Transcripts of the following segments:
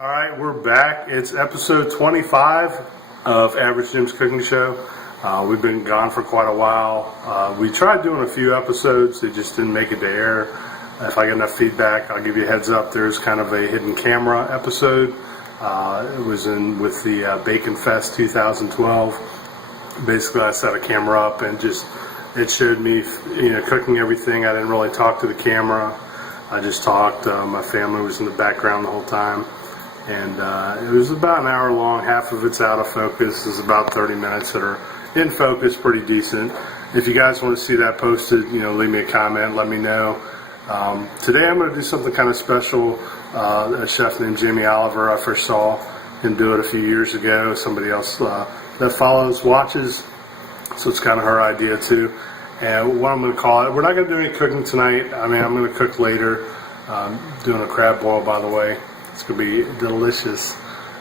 All right, we're back. It's episode 25 of Average Jim's Cooking Show. We've been gone for quite a while. We tried doing a few episodes. They just didn't make it to air. If I get enough feedback, I'll give you a heads up. There's kind of a hidden camera episode. It was in with the Bacon Fest 2012. Basically, I set a camera up and it showed me, cooking everything. I didn't really talk to the camera. I just talked. My family was in the background the whole time. And it was about an hour long. Half of it's out of focus. There's about 30 minutes that are in focus, pretty decent. If you guys want to see that posted, leave me a comment, let me know. Today I'm going to do something kind of special. A chef named Jamie Oliver I first saw him do it a few years ago. Somebody else that follows watches, so it's kind of her idea too. And what I'm going to call it, we're not going to do any cooking tonight. I'm going to cook later. Doing a crab boil, by the way. It's going to be delicious.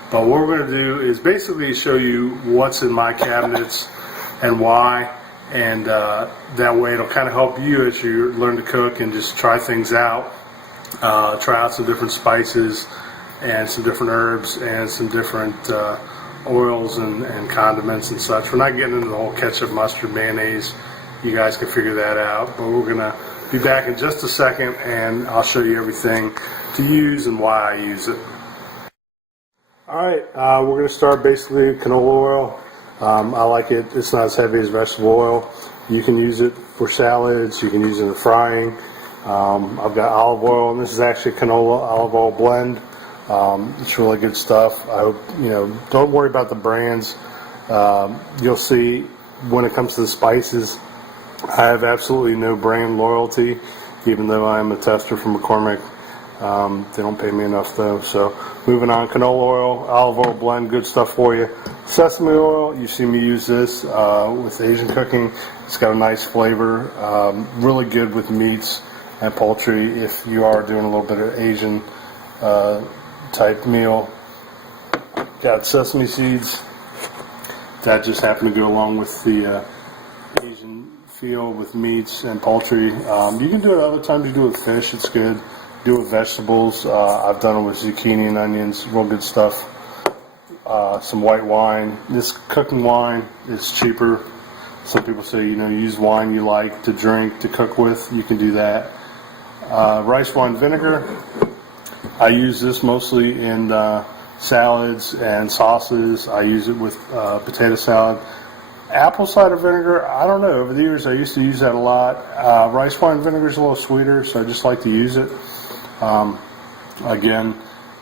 But what we're going to do is basically show you what's in my cabinets and why. And that way it'll kind of help you as you learn to cook and just try things out. Try out some different spices and some different herbs and some different oils and condiments and such. We're not getting into the whole ketchup, mustard, mayonnaise. You guys can figure that out. But we're going to be back in just a second and I'll show you everything to use and why I use it. Alright, we're going to start basically canola oil. I like it. It's not as heavy as vegetable oil. You can use it for salads. You can use it in frying. I've got olive oil, and this is actually canola olive oil blend. It's really good stuff. I hope, don't worry about the brands. You'll see when it comes to the spices, I have absolutely no brand loyalty, even though I am a tester from McCormick. They don't pay me enough though. So moving on, canola oil, olive oil blend, good stuff for you. Sesame oil, you see me use this with Asian cooking. It's got a nice flavor, really good with meats and poultry if you are doing a little bit of Asian type meal. Got sesame seeds. That just happened to go along with the Asian feel with meats and poultry. You can do it other times. You do it with fish, it's good. Do it with vegetables. I've done it with zucchini and onions, real good stuff. Some white wine. This cooking wine is cheaper. Some people say, use wine you like to drink, to cook with. You can do that. Rice wine vinegar. I use this mostly in salads and sauces. I use it with potato salad. Apple cider vinegar, I don't know. Over the years, I used to use that a lot. Rice wine vinegar is a little sweeter, so I just like to use it. Again,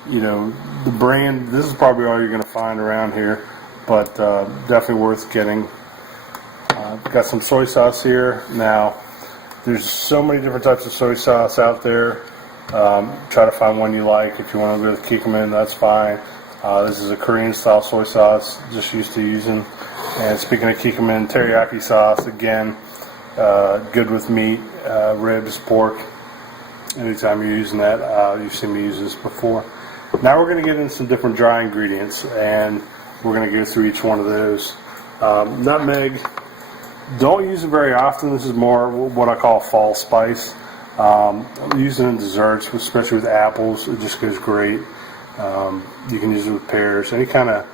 the brand, this is probably all you're going to find around here, but definitely worth getting. Got some soy sauce here. Now, there's so many different types of soy sauce out there. Try to find one you like. If you want to go with Kikkoman, that's fine. This is a Korean style soy sauce, just used to using. And speaking of Kikkoman, teriyaki sauce, again, good with meat, ribs, pork. Anytime you're using that, you've seen me use this before. Now we're going to get into some different dry ingredients, and we're going to go through each one of those. Nutmeg, don't use it very often. This is more what I call fall spice. I'm using it in desserts, especially with apples. It just goes great. You can use it with pears, any kind of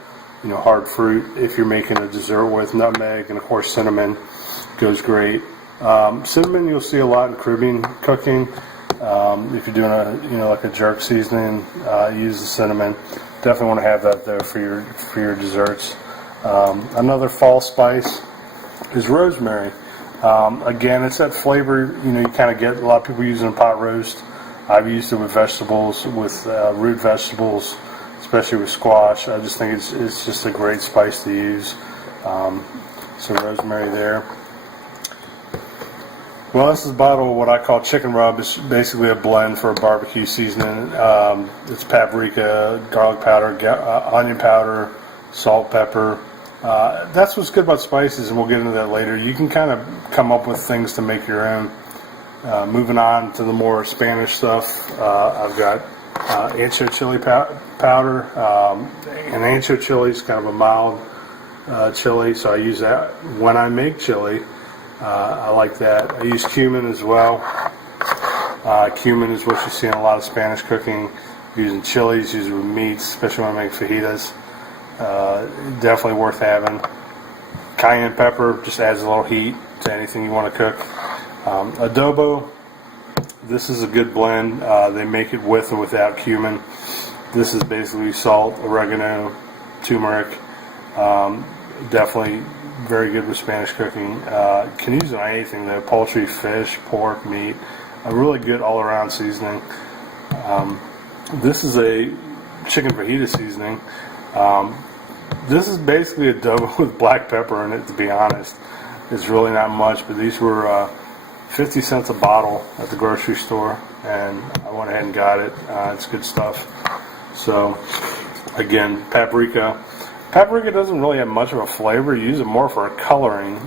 hard fruit. If you're making a dessert with nutmeg, and of course cinnamon goes great. Cinnamon you'll see a lot in Caribbean cooking. If you're doing like a jerk seasoning, use the cinnamon. Definitely want to have that though for your desserts. Another fall spice is rosemary. Again, it's that flavor you kind of get. A lot of people use it in pot roast. I've used it with vegetables, with root vegetables, especially with squash. I just think it's just a great spice to use. So rosemary there. Well, this is a bottle of what I call chicken rub. It's basically a blend for a barbecue seasoning. It's paprika, garlic powder, onion powder, salt, pepper. That's what's good about spices, and we'll get into that later. You can kind of come up with things to make your own. Moving on to the more Spanish stuff, I've got ancho chili powder. And ancho chili is kind of a mild chili, so I use that when I make chili. I like that. I use cumin as well. Cumin is what you see in a lot of Spanish cooking. using chilies, use it with meats, especially when I make fajitas. Definitely worth having. Cayenne pepper just adds a little heat to anything you want to cook. Adobo, this is a good blend. They make it with and without cumin. This is basically salt, oregano, turmeric. Definitely very good with Spanish cooking. Can use it on anything though, poultry, fish, pork, meat. A really good all-around seasoning. This is a chicken fajita seasoning. This is basically adobo with black pepper in it, to be honest. It's really not much, but these were 50 cents a bottle at the grocery store, and I went ahead and got it. It's good stuff. So, again, paprika. Paprika doesn't really have much of a flavor. You use it more for a coloring.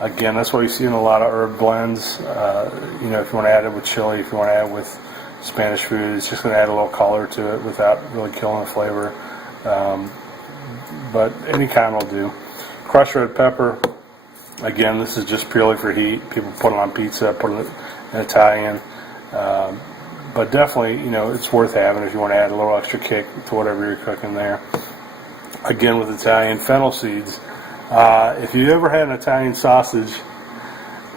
Again, that's why you see in a lot of herb blends. If you want to add it with chili, if you want to add it with Spanish food, it's just going to add a little color to it without really killing the flavor. But any kind will do. Crushed red pepper. Again, this is just purely for heat. People put it on pizza, put it in Italian. But definitely, it's worth having if you want to add a little extra kick to whatever you're cooking there. Again, with Italian, fennel seeds. If you ever had an Italian sausage,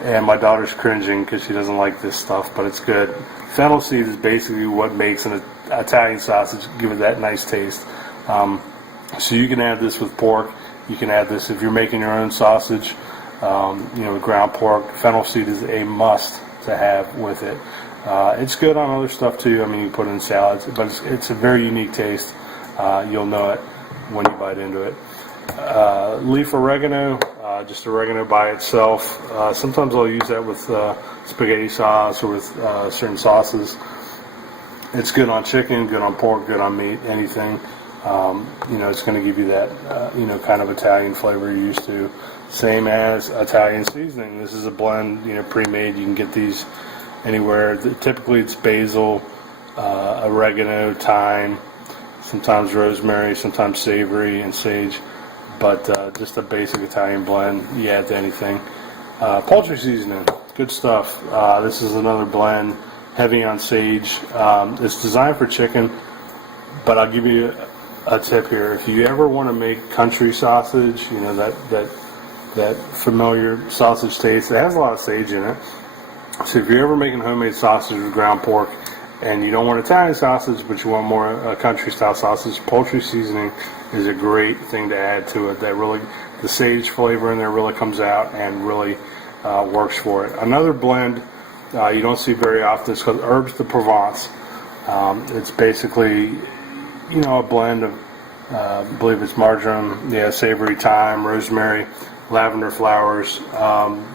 and my daughter's cringing because she doesn't like this stuff, but it's good. Fennel seed is basically what makes an Italian sausage, give it that nice taste. So you can add this with pork. You can add this if you're making your own sausage, with ground pork. Fennel seed is a must to have with it. It's good on other stuff too. I mean, you put it in salads, but it's a very unique taste. You'll know it when you bite into it. Leaf oregano, just oregano by itself. Sometimes I'll use that with spaghetti sauce or with certain sauces. It's good on chicken, good on pork, good on meat, anything. It's going to give you that, kind of Italian flavor you're used to. Same as Italian seasoning. This is a blend, pre-made. You can get these anywhere. Typically it's basil, oregano, thyme, sometimes rosemary, sometimes savory and sage. But just a basic Italian blend. You add to anything. Poultry seasoning, good stuff. This is another blend, heavy on sage. It's designed for chicken, but I'll give you a tip here. If you ever want to make country sausage, that familiar sausage taste, it has a lot of sage in it. So if you're ever making homemade sausage with ground pork and you don't want Italian sausage but you want more country style sausage, poultry seasoning is a great thing to add to it. That really, the sage flavor in there really comes out and really works for it. Another blend you don't see very often is called Herbes de Provence. It's basically a blend of I believe it's marjoram, savory, thyme, rosemary, lavender flowers,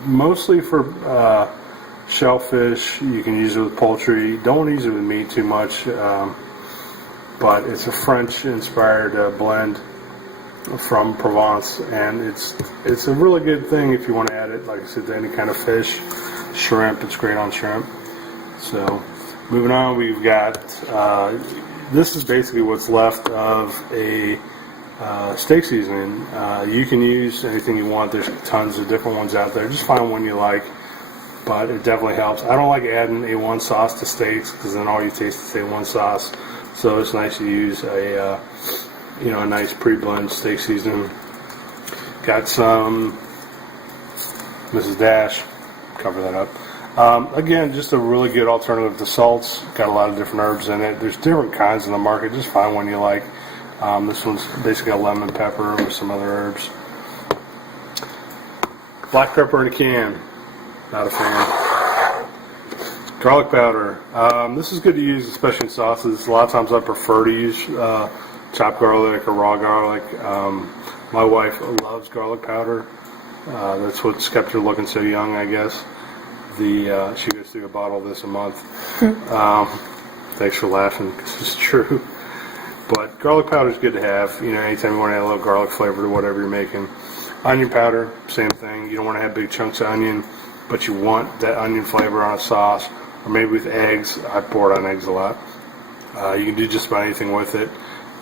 mostly for shellfish. You can use it with poultry. Don't use it with meat too much, but it's a French-inspired blend from Provence, and it's a really good thing if you want to add it, like I said, to any kind of fish, shrimp. It's great on shrimp. So, moving on, we've got this is basically what's left of a steak seasoning. You can use anything you want. There's tons of different ones out there. Just find one you like, but it definitely helps. I don't like adding A1 sauce to steaks because then all you taste is A1 sauce. So it's nice to use a nice pre-blend steak seasoning. Got some Mrs. Dash. Cover that up. Again, just a really good alternative to salts. Got a lot of different herbs in it. There's different kinds in the market. Just find one you like. This one's basically a lemon pepper with some other herbs. Black pepper in a can. Not a fan. Garlic powder. This is good to use, especially in sauces. A lot of times I prefer to use chopped garlic or raw garlic. My wife loves garlic powder. That's what's kept her looking so young, I guess. She goes through a bottle of this a month. Thanks for laughing, because it's true. But garlic powder is good to have. Anytime you want to add a little garlic flavor to whatever you're making. Onion powder, same thing. You don't want to have big chunks of onion, but you want that onion flavor on a sauce, or maybe with eggs. I pour it on eggs a lot. You can do just about anything with it.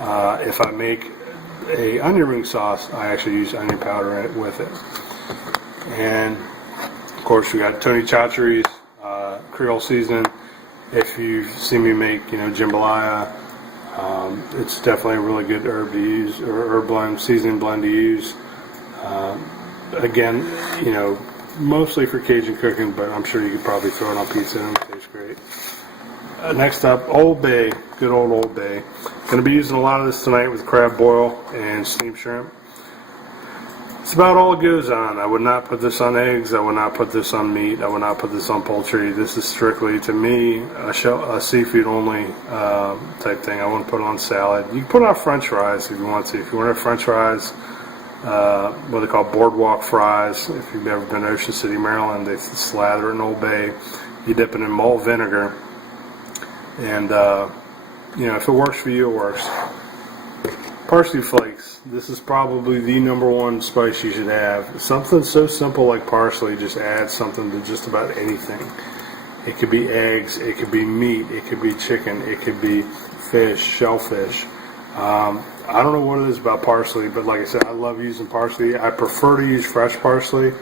If I make a onion ring sauce, I actually use onion powder with it. And of course, we got Tony Chachere's Creole seasoning. If you see me make, jambalaya, it's definitely a really good herb to use, or herb blend, seasoning blend to use. Again, mostly for Cajun cooking, but I'm sure you could probably throw it on pizza and it tastes great. Next up, Old Bay, good Old Bay. Going to be using a lot of this tonight with crab boil and steamed shrimp. It's about all it goes on. I would not put this on eggs. I would not put this on meat. I would not put this on poultry. This is strictly, to me, a seafood only type thing. I wouldn't put it on salad. You can put it on French fries if you want to. If you want to have French fries, what they call boardwalk fries. If you've ever been to Ocean City, Maryland, they slather it in Old Bay. You dip it in malt vinegar. And, if it works for you, it works. Parsley flakes. This is probably the #1 spice you should have. Something so simple like parsley just adds something to just about anything. It could be eggs, it could be meat, it could be chicken, it could be fish, shellfish. I don't know what it is about parsley, but like I said, I love using parsley. I prefer to use fresh parsley.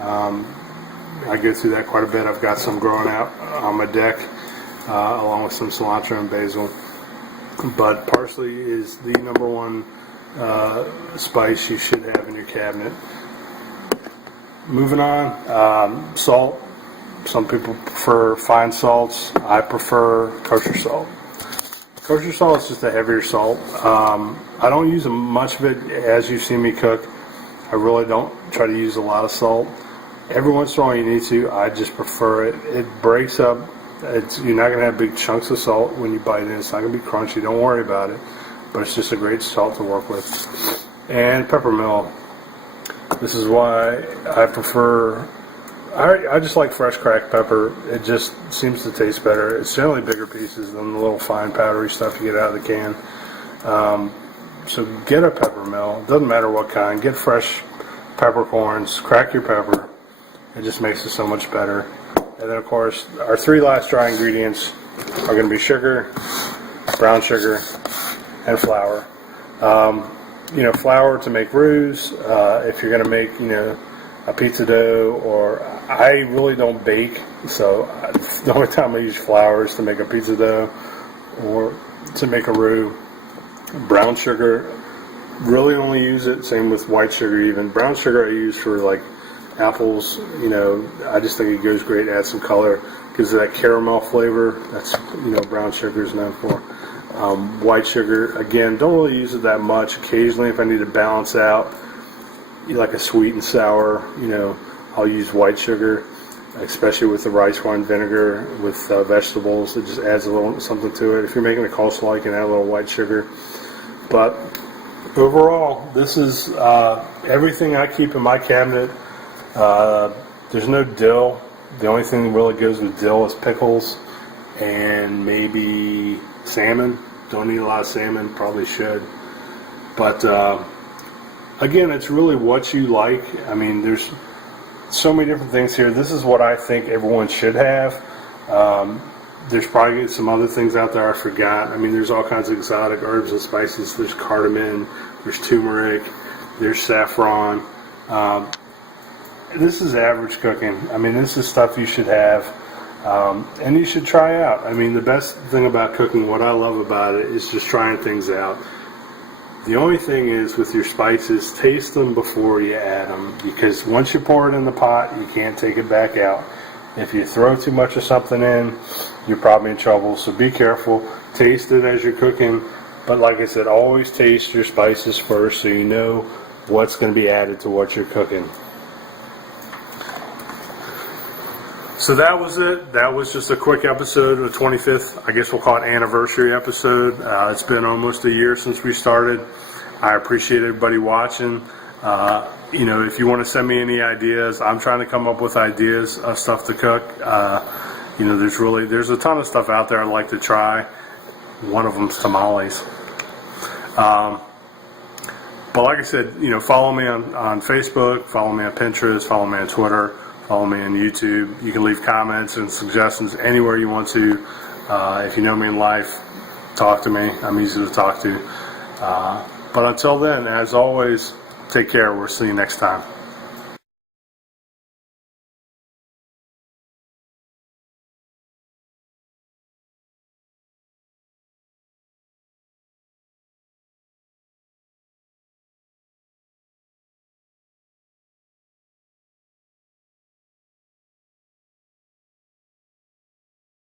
I go through that quite a bit. I've got some growing out on my deck, along with some cilantro and basil. But parsley is the #1 spice you should have in your cabinet. Moving on, salt. Some people prefer fine salts. I prefer kosher salt. Kosher salt is just a heavier salt. I don't use much of it as you see me cook. I really don't try to use a lot of salt. Every once in a while you need to. I just prefer it. It breaks up. You're not going to have big chunks of salt when you bite it. It's not going to be crunchy. Don't worry about it. But it's just a great salt to work with. And peppermill. This is why I prefer. I just like fresh cracked pepper. It just seems to taste better. It's generally bigger pieces than the little fine powdery stuff you get out of the can. So get a peppermill. It doesn't matter what kind. Get fresh peppercorns. Crack your pepper. It just makes it so much better. And then, of course, our 3 last dry ingredients are going to be sugar, brown sugar, and flour. Flour to make roux. If you're going to make, a pizza dough, or I really don't bake, so the only time I use flour is to make a pizza dough or to make a roux. Brown sugar, really only use it. Same with white sugar even. Brown sugar I use for like apples, I just think it goes great. Add some color, gives it that caramel flavor. That's brown sugar is known for. White sugar, again, don't really use it that much. Occasionally, if I need to balance out, like a sweet and sour, I'll use white sugar, especially with the rice wine vinegar with vegetables. It just adds a little something to it. If you're making a coleslaw, you can add a little white sugar. But overall, this is everything I keep in my cabinet. There's no dill. The only thing that really goes with dill is pickles and maybe salmon. Don't eat a lot of salmon, probably should. But again, it's really what you like. I mean, there's so many different things here. This is what I think everyone should have. There's probably some other things out there I forgot. I mean, there's all kinds of exotic herbs and spices. There's cardamom, there's turmeric, there's saffron. This is average cooking. I mean, this is stuff you should have, and you should try out. I mean, the best thing about cooking, what I love about it, is just trying things out. The only thing is with your spices, taste them before you add them, because once you pour it in the pot, you can't take it back out. If you throw too much of something in, you're probably in trouble. So be careful. Taste it as you're cooking. But like I said, always taste your spices first so you know what's going to be added to what you're cooking. So that was it. That was just a quick episode of the 25th, I guess we'll call it anniversary episode. It's been almost a year since we started. I appreciate everybody watching. If you want to send me any ideas, I'm trying to come up with ideas of stuff to cook. There's a ton of stuff out there I'd like to try. One of them's tamales. But like I said, follow me on Facebook, follow me on Pinterest, follow me on Twitter. Follow me on YouTube. You can leave comments and suggestions anywhere you want to. If you know me in life, talk to me. I'm easy to talk to. But until then, as always, take care. We'll see you next time.